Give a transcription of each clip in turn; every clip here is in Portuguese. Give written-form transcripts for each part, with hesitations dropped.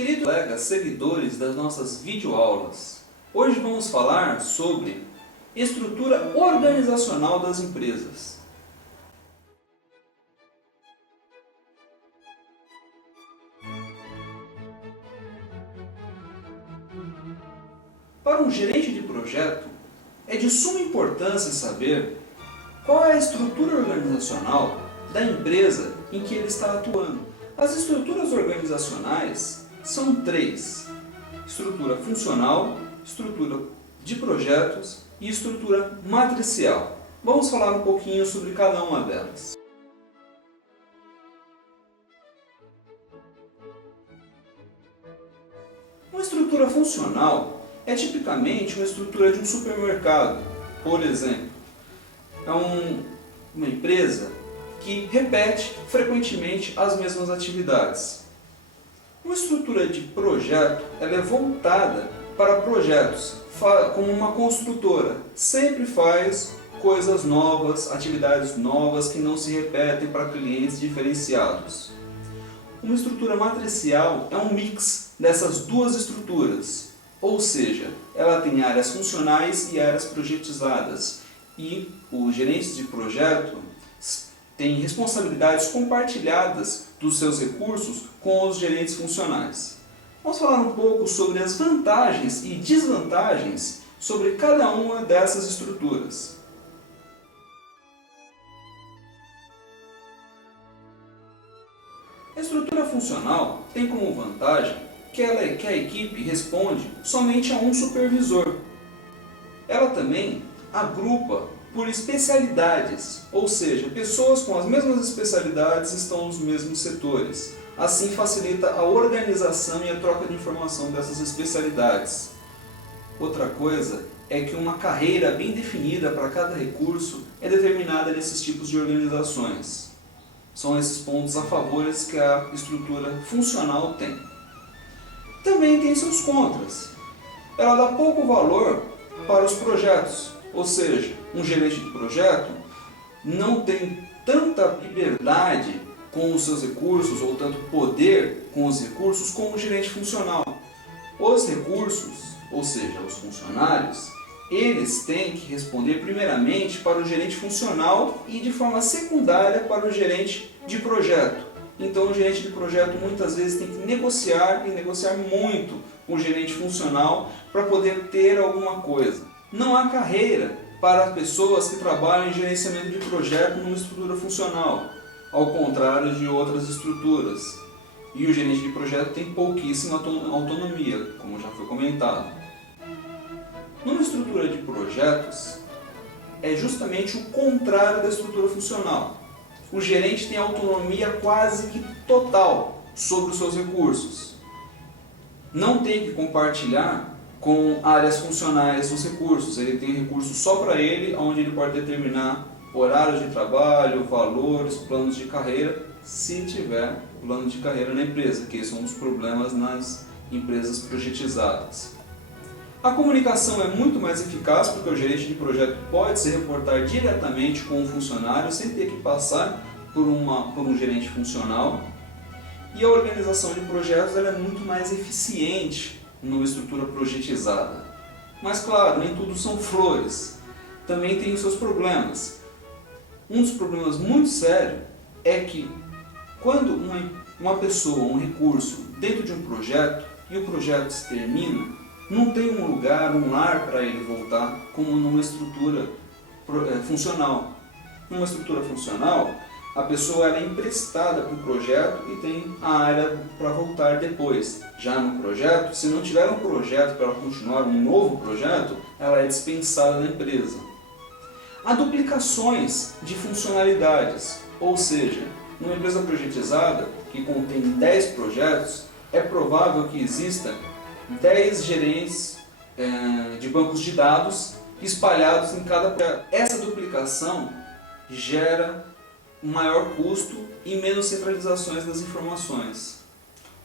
Queridos colegas, seguidores das nossas videoaulas, hoje vamos falar sobre estrutura organizacional das empresas. Para um gerente de projeto, é de suma importância saber qual é a estrutura organizacional da empresa em que ele está atuando. As estruturas organizacionais são três: estrutura funcional, estrutura de projetos e estrutura matricial. Vamos falar um pouquinho sobre cada uma delas. Uma estrutura funcional é tipicamente uma estrutura de um supermercado. Por exemplo, é uma empresa que repete frequentemente as mesmas atividades. Uma estrutura de projeto ela é voltada para projetos, como uma construtora. Sempre faz coisas novas, atividades novas que não se repetem para clientes diferenciados. Uma estrutura matricial é um mix dessas duas estruturas, ou seja, ela tem áreas funcionais e áreas projetizadas, e os gerentes de projeto têm responsabilidades compartilhadas dos seus recursos com os gerentes funcionais. Vamos falar um pouco sobre as vantagens e desvantagens sobre cada uma dessas estruturas. A estrutura funcional tem como vantagem que a equipe responde somente a um supervisor. Ela também agrupa por especialidades, ou seja, pessoas com as mesmas especialidades estão nos mesmos setores. Assim facilita a organização e a troca de informação dessas especialidades. Outra coisa é que uma carreira bem definida para cada recurso é determinada nesses tipos de organizações. São esses pontos a favor que a estrutura funcional tem. Também tem seus contras. Ela dá pouco valor para os projetos, ou seja, um gerente de projeto não tem tanta liberdade com os seus recursos ou tanto poder com os recursos como o gerente funcional. Os recursos, ou seja, os funcionários, eles têm que responder primeiramente para o gerente funcional e de forma secundária para o gerente de projeto. Então o gerente de projeto muitas vezes tem que negociar e negociar muito com o gerente funcional para poder ter alguma coisa. Não há carreira para pessoas que trabalham em gerenciamento de projeto numa estrutura funcional, ao contrário de outras estruturas. E o gerente de projeto tem pouquíssima autonomia, como já foi comentado. Numa estrutura de projetos, é justamente o contrário da estrutura funcional. O gerente tem autonomia quase que total sobre os seus recursos. Não tem que compartilhar com áreas funcionais os recursos. Ele tem recursos só para ele, onde ele pode determinar horários de trabalho, valores, planos de carreira, se tiver plano de carreira na empresa, que esse é um dos problemas nas empresas projetizadas. A comunicação é muito mais eficaz porque o gerente de projeto pode se reportar diretamente com o funcionário sem ter que passar por um gerente funcional. E a organização de projetos ela é muito mais eficiente numa estrutura projetizada. Mas claro, nem tudo são flores. Também tem os seus problemas. Um dos problemas muito sérios é que quando uma pessoa, um recurso dentro de um projeto e o projeto se termina, não tem um lugar, um lar para ele voltar, como numa estrutura funcional. Numa estrutura funcional, a pessoa é emprestada para o projeto e tem a área para voltar depois. Já no projeto, se não tiver um projeto para ela continuar, um novo projeto, ela é dispensada da empresa. Há duplicações de funcionalidades, ou seja, numa empresa projetizada que contém 10 projetos, é provável que exista 10 gerentes de bancos de dados espalhados em cada projeto. Essa duplicação gera um maior custo e menos centralizações das informações.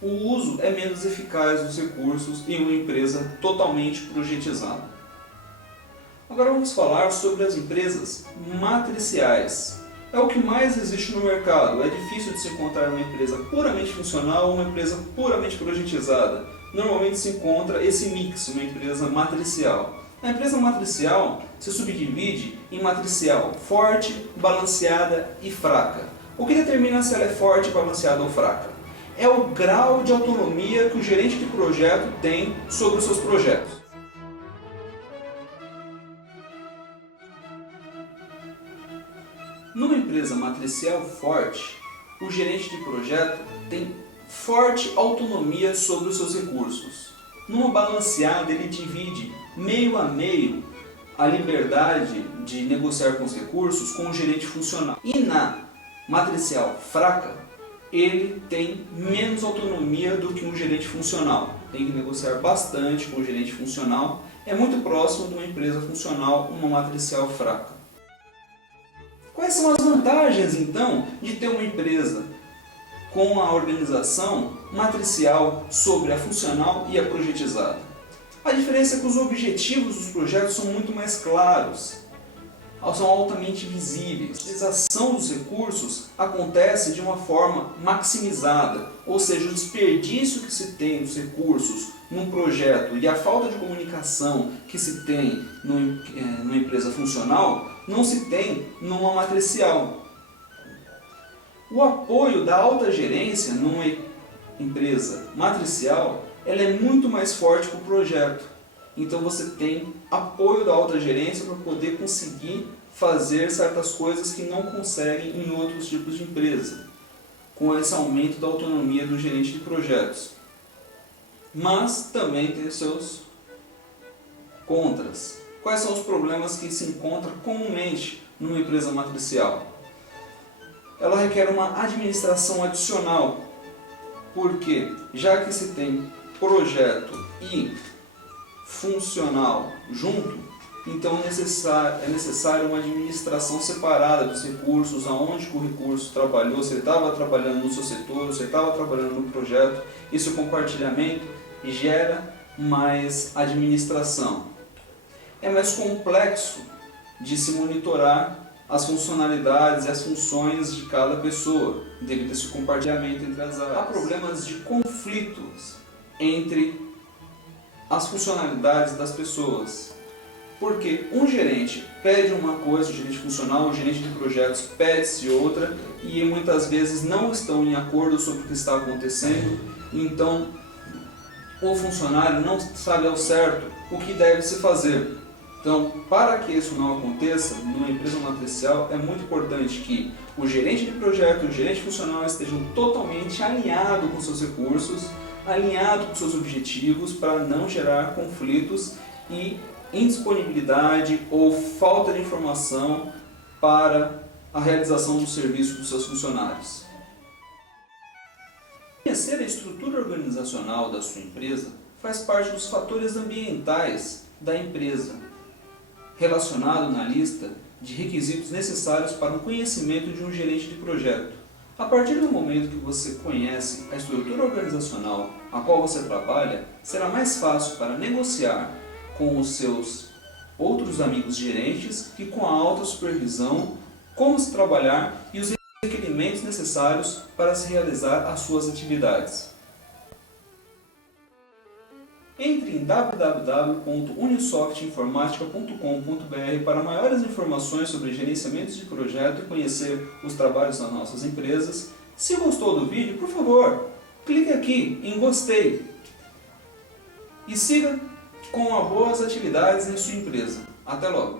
O uso é menos eficaz dos recursos em uma empresa totalmente projetizada. Agora vamos falar sobre as empresas matriciais. é o que mais existe no mercado. É difícil de se encontrar uma empresa puramente funcional ou uma empresa puramente projetizada. Normalmente se encontra esse mix, uma empresa matricial. A empresa matricial se subdivide em matricial forte, balanceada e fraca. O que determina se ela é forte, balanceada ou fraca? É o grau de autonomia que o gerente de projeto tem sobre os seus projetos. Numa empresa matricial forte, o gerente de projeto tem forte autonomia sobre os seus recursos. Numa balanceada, ele divide meio a meio a liberdade de negociar com os recursos com o gerente funcional. E na matricial fraca, ele tem menos autonomia do que um gerente funcional. Tem que negociar bastante com o gerente funcional. É muito próximo de uma empresa funcional, uma matricial fraca. Quais são as vantagens, então, de ter uma empresa com a organização matricial sobre a funcional e a projetizada? A diferença é que os objetivos dos projetos são muito mais claros, são altamente visíveis. A utilização dos recursos acontece de uma forma maximizada, ou seja, o desperdício que se tem dos recursos num projeto e a falta de comunicação que se tem numa empresa funcional não se tem numa matricial. O apoio da alta gerência numa empresa matricial ela é muito mais forte para o projeto. Então você tem apoio da alta gerência para poder conseguir fazer certas coisas que não conseguem em outros tipos de empresa, com esse aumento da autonomia do gerente de projetos. Mas também tem seus contras. Quais são os problemas que se encontram comumente numa empresa matricial? Ela requer uma administração adicional, porque já que se tem projeto e funcional junto, então é necessário uma administração separada dos recursos, aonde que o recurso trabalhou, se ele estava trabalhando no seu setor, se ele estava trabalhando no projeto. Esse compartilhamento gera mais administração. É mais complexo de se monitorar as funcionalidades e as funções de cada pessoa, devido a esse compartilhamento entre as áreas. Há problemas de conflitos entre as funcionalidades das pessoas, porque um gerente pede uma coisa, o gerente funcional, o gerente de projetos pede-se outra, e muitas vezes não estão em acordo sobre o que está acontecendo, então o funcionário não sabe ao certo o que deve se fazer. Então, para que isso não aconteça, numa empresa matricial, é muito importante que o gerente de projeto e o gerente funcional estejam totalmente alinhados com seus recursos, alinhados com seus objetivos, para não gerar conflitos e indisponibilidade ou falta de informação para a realização do serviço dos seus funcionários. Conhecer a estrutura organizacional da sua empresa faz parte dos fatores ambientais da empresa, relacionado na lista de requisitos necessários para o conhecimento de um gerente de projeto. A partir do momento que você conhece a estrutura organizacional a qual você trabalha, será mais fácil para negociar com os seus outros amigos gerentes e com a alta supervisão como se trabalhar e os requerimentos necessários para se realizar as suas atividades. Entre em www.unisoftinformatica.com.br para maiores informações sobre gerenciamentos de projeto e conhecer os trabalhos das nossas empresas. Se gostou do vídeo, por favor, clique aqui em gostei e siga com boas atividades em sua empresa. Até logo!